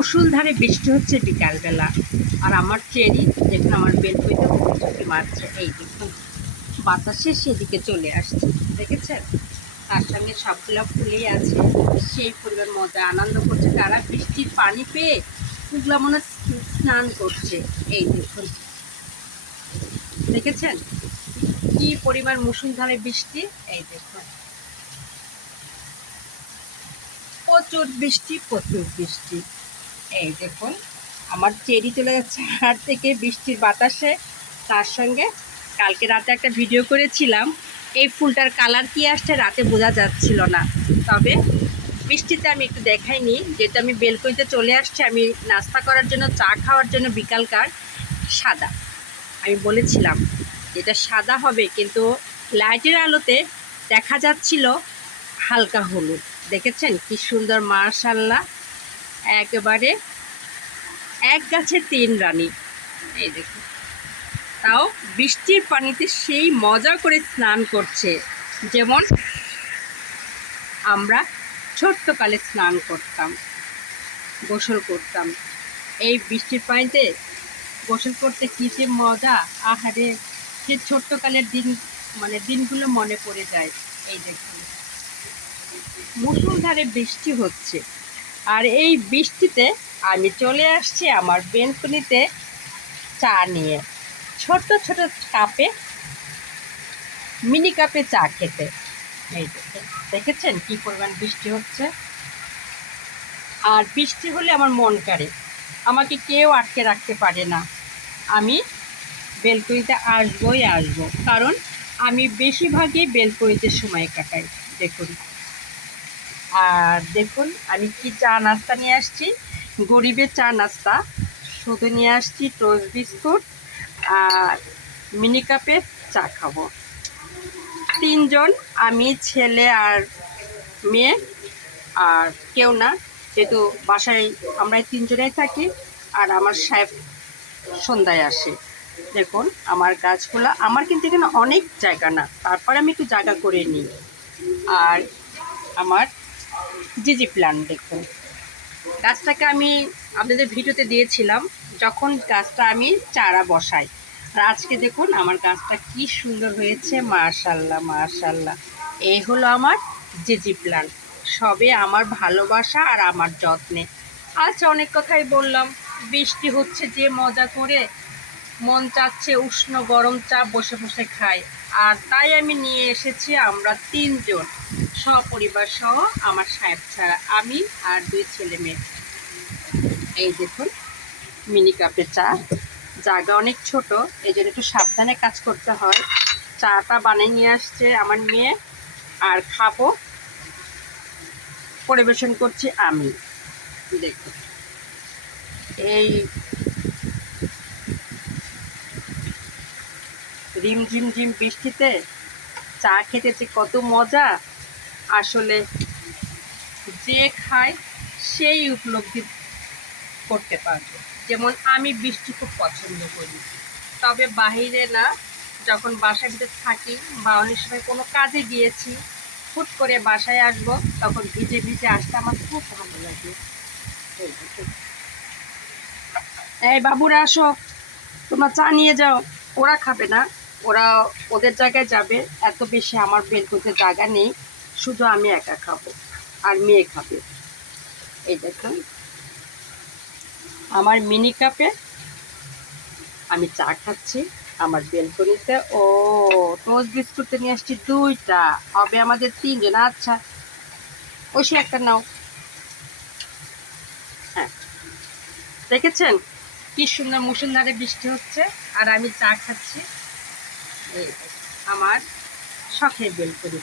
মুষলধারে বৃষ্টি হচ্ছে বিকালবেলা। আর আমার চেরি দেখুন আমার বেলকনিতে ঝুঁকি মারছে। এই দেখুন বাতাসে সেদিকে চলে আসছে, দেখেছেন? তার সঙ্গে সবগুলো ফুলেই আছে। সেই পরিমাণ মজা আনন্দ করছে তারা, বৃষ্টির পানি পেয়ে ফুলগুলো মনে স্নান করছে। এই দেখুন, দেখেছেন কি পরিমাণ মুষলধারে বৃষ্টি। এই দেখুন প্রচুর বৃষ্টি, প্রচুর বৃষ্টি। এই দেখুন আমার চেরি চলে যাচ্ছে হাত থেকে বৃষ্টির বাতাসে। তার সঙ্গে কালকে রাতে একটা ভিডিও করেছিলাম, এই ফুলটার কালার কি আসছে রাতে বোঝা যাচ্ছিল না, তবে বৃষ্টিতে আমি একটু দেখাইনি, যেটা আমি বেলকনিতে চলে আসছি আমি নাস্তা করার জন্য, চা খাওয়ার জন্য বিকালকার। সাদা, আমি বলেছিলাম এটা সাদা হবে, কিন্তু লাইটের আলোতে দেখা যাচ্ছিল হালকা হলুদ। দেখেছেন কি সুন্দর, মাশাআল্লাহ, একেবারে এক গাছে তিন রানী। এই দেখুন, তাও বৃষ্টির পানিতে সেই মজা করে স্নান করছে, যেমন আমরা ছোট্টকালে স্নান করতাম, গোসল করতাম। এই বৃষ্টির পানিতে গোসল করতে কী যে মজা! আহারে, সে ছোট্টকালের দিন, মানে দিনগুলো মনে পড়ে যায়। এই দেখুন মুষলধারে বৃষ্টি হচ্ছে, আর এই বৃষ্টিতে আমি চলে আসছি আমার বেলকনিতে চা নিয়ে, ছোট ছোট কাপে, মিনি কাপে চা খেতে। এই দেখেছেন কি পরিমাণ বৃষ্টি হচ্ছে। আর বৃষ্টি হলে আমার মন কাড়ে, আমাকে কেউ আটকে রাখতে পারে না। আমি বেলকনিতে আসবই আসবো, কারণ আমি বেশিরভাগই বেলকনিতে সময় কাটাই। দেখুন, আর দেখুন আমি কি চা নাস্তা নিয়ে আসছি, গরিবের চা নাস্তা। শুধু নিয়ে আসছি টোস্ট বিস্কুট আর মিনি কাপের চা খাবো। তিনজন, আমি, ছেলে আর মেয়ে, আর কেউ না, যেহেতু বাসায় আমরা তিনজনেই থাকি। আর আমার সাহেব সন্ধ্যায় আসে। দেখুন আমার গাছগুলো, আমার কিন্তু এখানে অনেক জায়গা না, তারপরে আমি একটু জায়গা করে নিই। আর আমার জিজি প্ল্যান্ট দেখুন, গাছটাকে আমি আপনাদের ভিডিওতে দিয়েছিলাম যখন গাছটা আমি চারা বসাই। আর আজকে দেখুন আমার গাছটা কি সুন্দর হয়েছে, মাশাআল্লাহ মাশাআল্লাহ। এই হলো আমার জিজি প্ল্যান্ট, সবে আমার ভালোবাসা আর আমার যত্নে। আচ্ছা, অনেক কথাই বললাম। বৃষ্টি হচ্ছে যে মজা করে, মন চাচ্ছে উষ্ণ গরম চা বসে বসে খাই। আর তাই আমি নিয়ে এসেছি আমরা তিনজন, সপরিবার সহ, আমার সাহেব ছাড়া, আমি আর দুই ছেলে মেয়ে। এই দেখুন মিনি কাপে চা, জায়গা অনেক ছোট, এই জন্য একটু সাবধানে কাজ করতে হয়। চাটা বানিয়ে নিয়ে আসছে আমার মেয়ে, আর খাবো, পরিবেশন করছি আমি। দেখুন এই রিমঝিম ঝিম বৃষ্টিতে চা খেতে যে কত মজা, আসলে যে খায় সেই উপলব্ধি করতে পারবে। যেমন আমি বৃষ্টি খুব পছন্দ করি, তবে বাহিরে না, যখন বাসার ভিতরে থাকি বা অনেক সময় কোনো কাজে গিয়েছি, হুট করে বাসায় আসবো, তখন ভিজে ভিজে আসতে আমার খুব ভালো লাগে। এই বাবুরা আসো, তোমরা চা নিয়ে যাও। ওরা খাবে না, ওরা ওদের জায়গায় যাবে। এত বেশি আমার বের করতে জায়গা নেই, শুধু আমি একা খাবো আর মেয়ে খাবে। এই দেখুন আমার মিনি কাপে আমি চা খাচ্ছি আমার বেলকনিতে। ও টোস্ট বিস্কুট নিয়ে আসছি দুইটা, হবে আমাদের তিনজন। আচ্ছা, ওইসে একটা নাও। হ্যাঁ, দেখেছেন কি সুন্দর মুষলধারে বৃষ্টি হচ্ছে আর আমি চা খাচ্ছি। এই আমার শখের বেলকনি।